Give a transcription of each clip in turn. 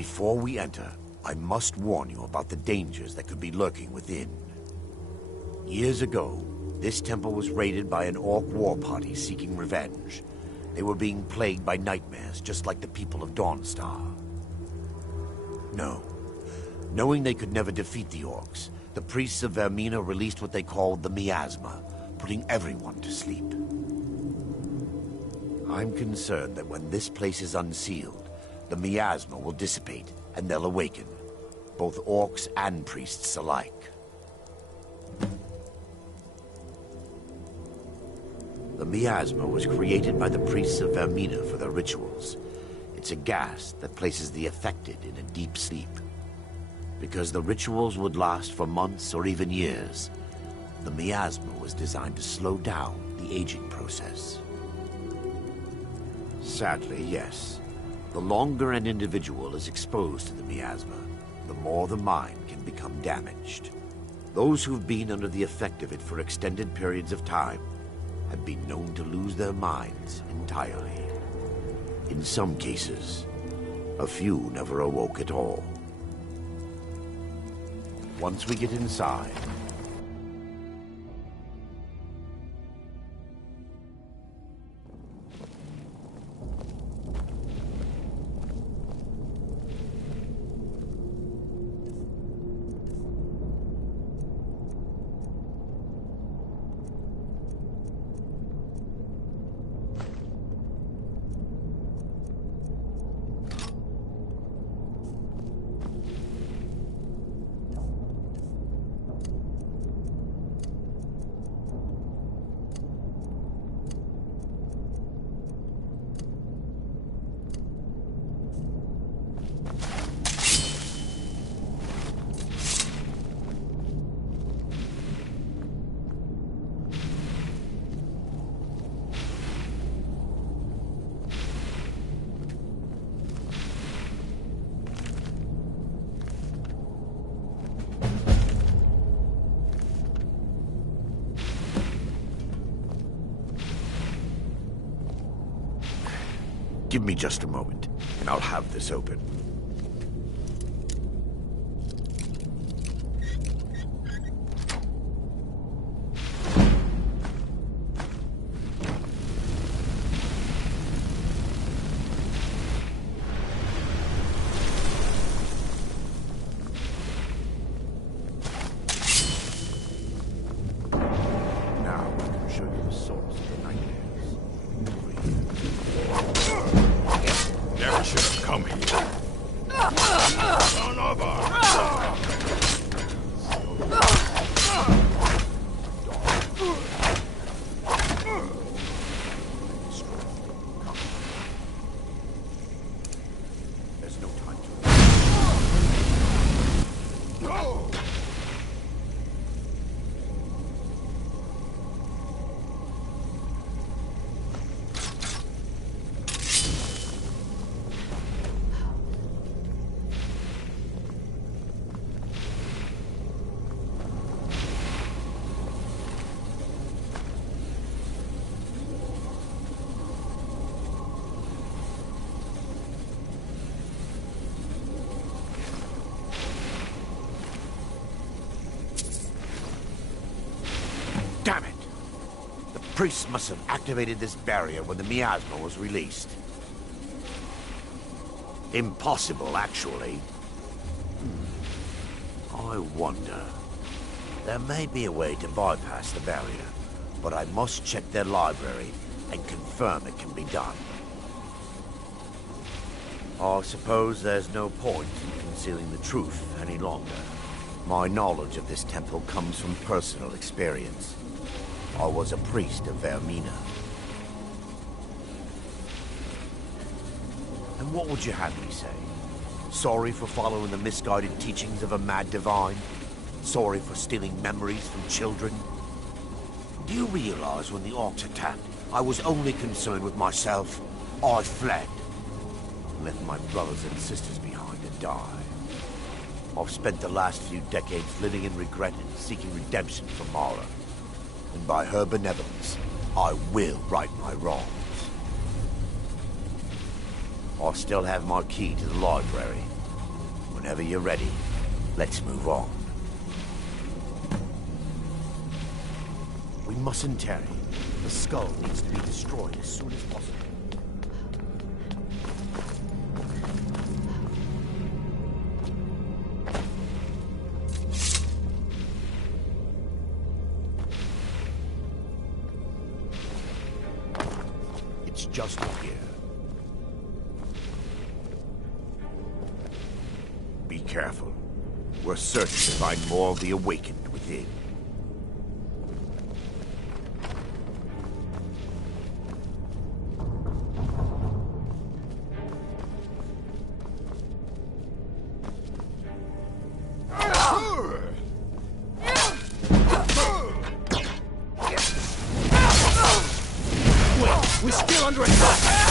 Before we enter, I must warn you about the dangers that could be lurking within. Years ago, this temple was raided by an orc war party seeking revenge. They were being plagued by nightmares, just like the people of Dawnstar. No. Knowing they could never defeat the orcs, the priests of Vermina released what they called the miasma, putting everyone to sleep. I'm concerned that when this place is unsealed, the miasma will dissipate and they'll awaken, both orcs and priests alike. The miasma was created by the priests of Vermina for their rituals. It's a gas that places the affected in a deep sleep. Because the rituals would last for months or even years, the miasma was designed to slow down the aging process. Sadly, yes. The longer an individual is exposed to the miasma, the more the mind can become damaged. Those who've been under the effect of it for extended periods of time have been known to lose their minds entirely. In some cases, a few never awoke at all. Once we get inside, give me just a moment, and I'll have this open. Now I can show you the source of the nightmares. Never should have come here. Son of a... There's no time to... Damn it! The priests must have activated this barrier when the miasma was released. Impossible, actually. I wonder. There may be a way to bypass the barrier, but I must check their library and confirm it can be done. I suppose there's no point in concealing the truth any longer. My knowledge of this temple comes from personal experience. I was a priest of Vermina. And what would you have me say? Sorry for following the misguided teachings of a mad divine? Sorry for stealing memories from children? Do you realize when the orcs attacked, I was only concerned with myself? I fled. Left my brothers and sisters behind to die. I've spent the last few decades living in regret and seeking redemption from Mara. And by her benevolence, I will right my wrongs. I still have my key to the library, Whenever you're ready, let's move on. We mustn't tarry. The skull needs to be destroyed as soon as possible. It's just up here. Be careful. We're certain to find more of the awakened within. We're still under attack!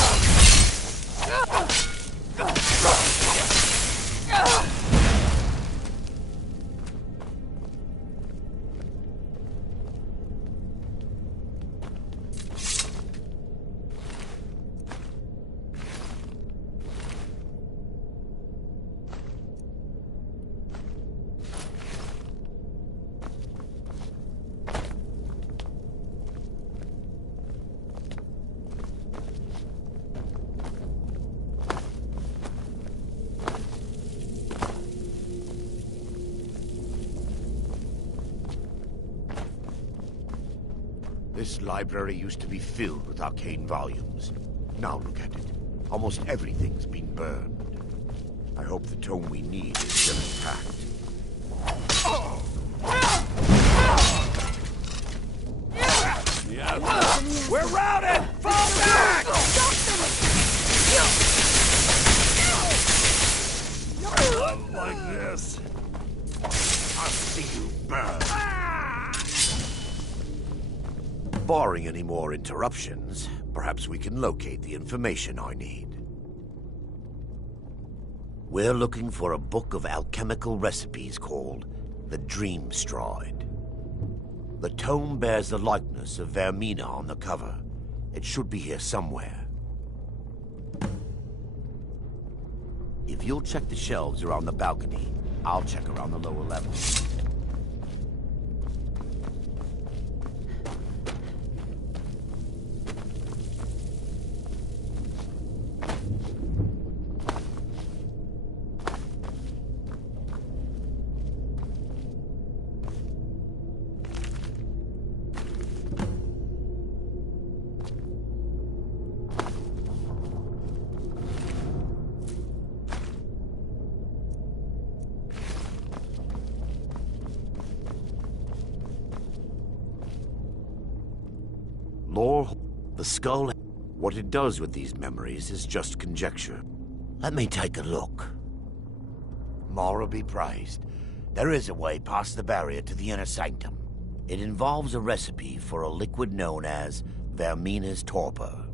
This library used to be filled with arcane volumes. Now look at it. Almost everything's been burned. I hope the tome we need is still intact. Yeah. We're routed! Fall back! Not like this. I'll see you burn. Barring any more interruptions, perhaps we can locate the information I need. We're looking for a book of alchemical recipes called the Dream Stride. The tome bears the likeness of Vermina on the cover. It should be here somewhere. If you'll check the shelves around the balcony, I'll check around the lower levels. Lore, the skull, what it does with these memories is just conjecture. Let me take a look. Mara be praised. There is a way past the barrier to the inner sanctum. It involves a recipe for a liquid known as Vermina's torpor.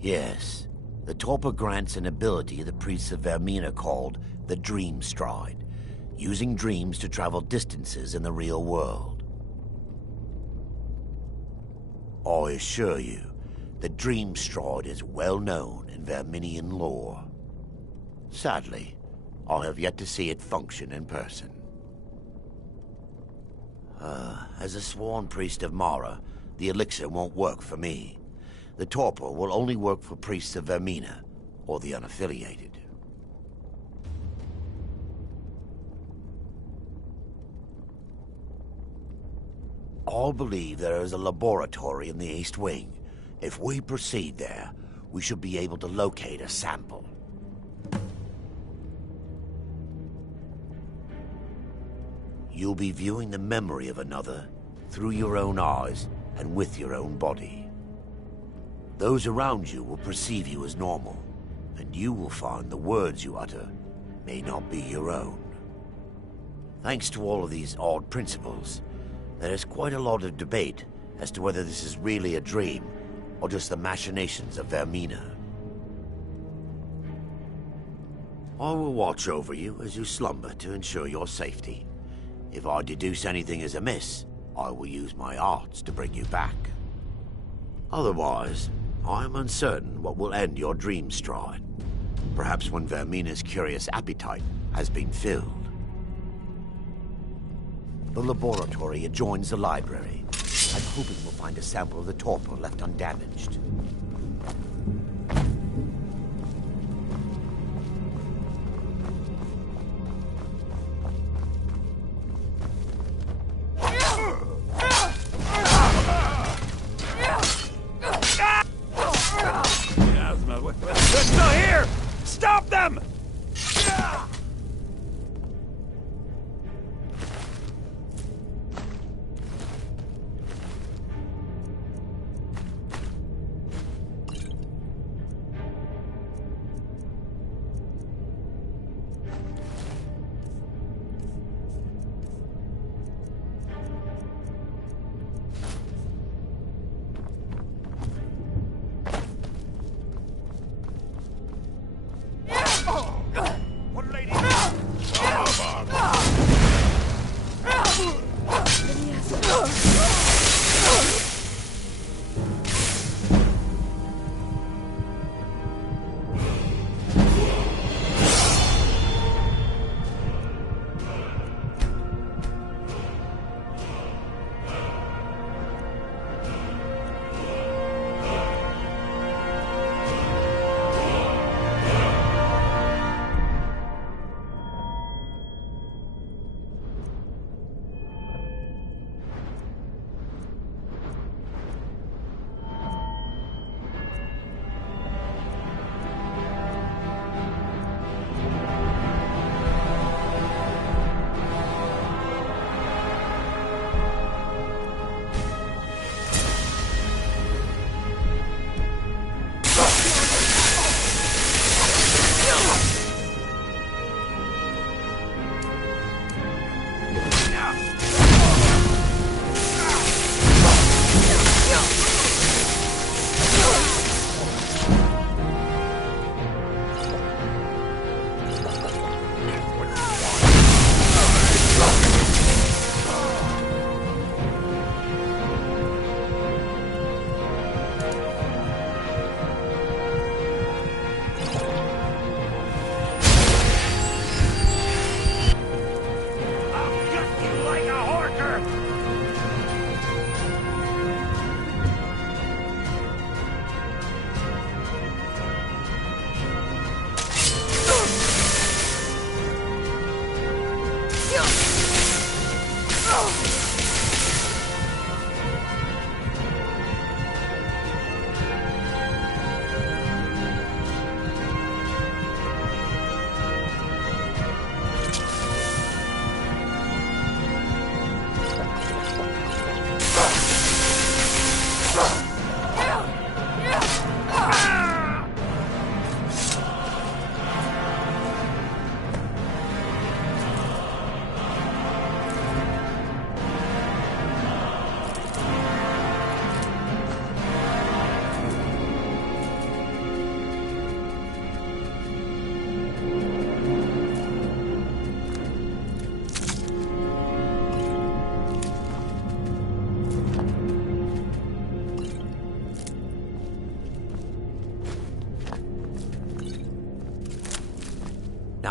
Yes, the torpor grants an ability the priests of Vermina called the Dream Stride, using dreams to travel distances in the real world. I assure you, the Dream Stride is well known in Verminian lore. Sadly, I have yet to see it function in person. As a sworn priest of Mara, the elixir won't work for me. The torpor will only work for priests of Vermina, or the unaffiliated. I believe there is a laboratory in the East Wing. If we proceed there, we should be able to locate a sample. You'll be viewing the memory of another through your own eyes and with your own body. Those around you will perceive you as normal, and you will find the words you utter may not be your own. Thanks to all of these odd principles, there is quite a lot of debate as to whether this is really a dream or just the machinations of Vermina. I will watch over you as you slumber to ensure your safety. If I deduce anything is amiss, I will use my arts to bring you back. Otherwise, I am uncertain what will end your dream stride. Perhaps when Vermina's curious appetite has been filled. The laboratory adjoins the library. I'm hoping we'll find a sample of the torpor left undamaged. They're still here! Stop them!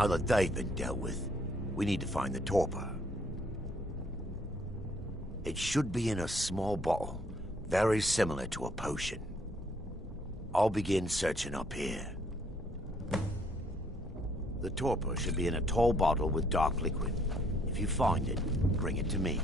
Now that they've been dealt with, we need to find the torpor. It should be in a small bottle, very similar to a potion. I'll begin searching up here. The torpor should be in a tall bottle with dark liquid. If you find it, bring it to me.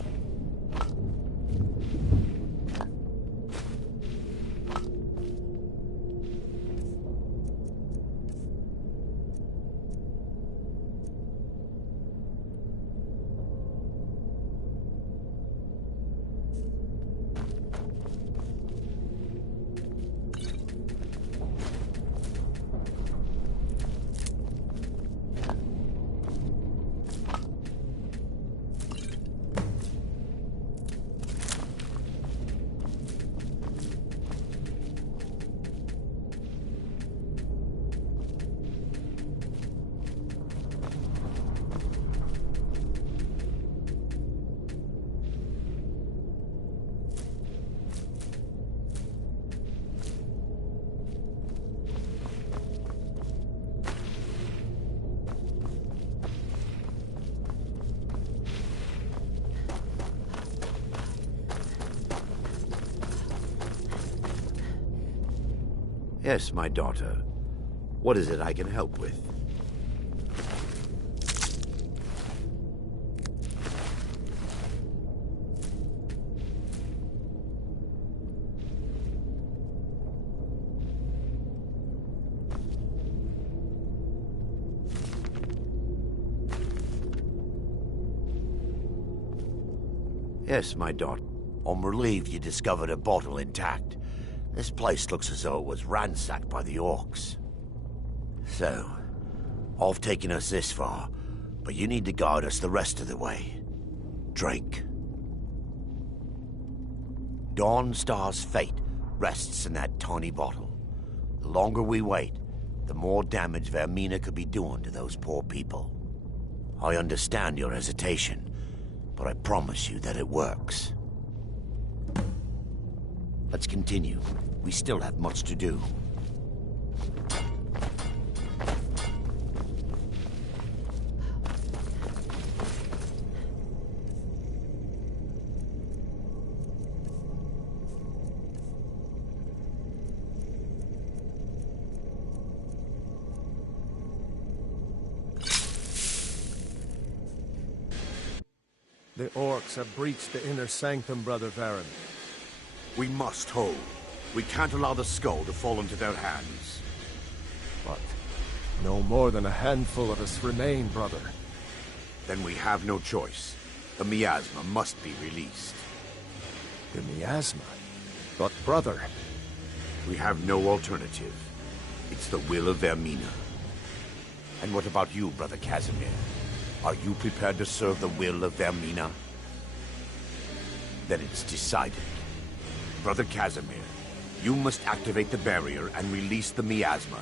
Yes, my daughter. What is it I can help with? Yes, my daughter. I'm relieved you discovered a bottle intact. This place looks as though it was ransacked by the orcs. So, I've taken us this far, but you need to guide us the rest of the way. Drink. Dawnstar's fate rests in that tiny bottle. The longer we wait, the more damage Vermina could be doing to those poor people. I understand your hesitation, but I promise you that it works. Let's continue. We still have much to do. The orcs have breached the inner sanctum, Brother Varen. We must hold. We can't allow the skull to fall into their hands. But no more than a handful of us remain, brother. Then we have no choice. The miasma must be released. The miasma? But brother... We have no alternative. It's the will of Vermina. And what about you, Brother Casimir? Are you prepared to serve the will of Vermina? Then it's decided. Brother Casimir, you must activate the barrier and release the miasma.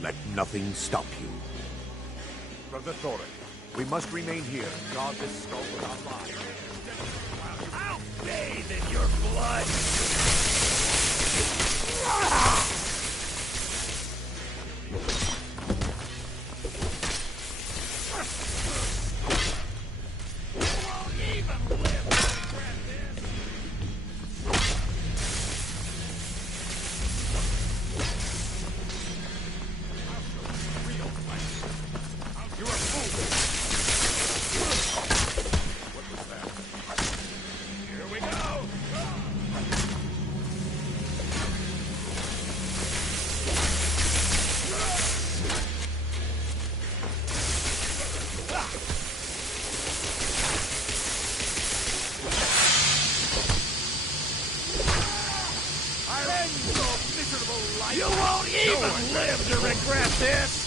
Let nothing stop you. Brother Thorin, we must remain here and guard this skull with our lives. I'll bathe in your blood! You won't even live to regret this!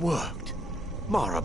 Worked. Mara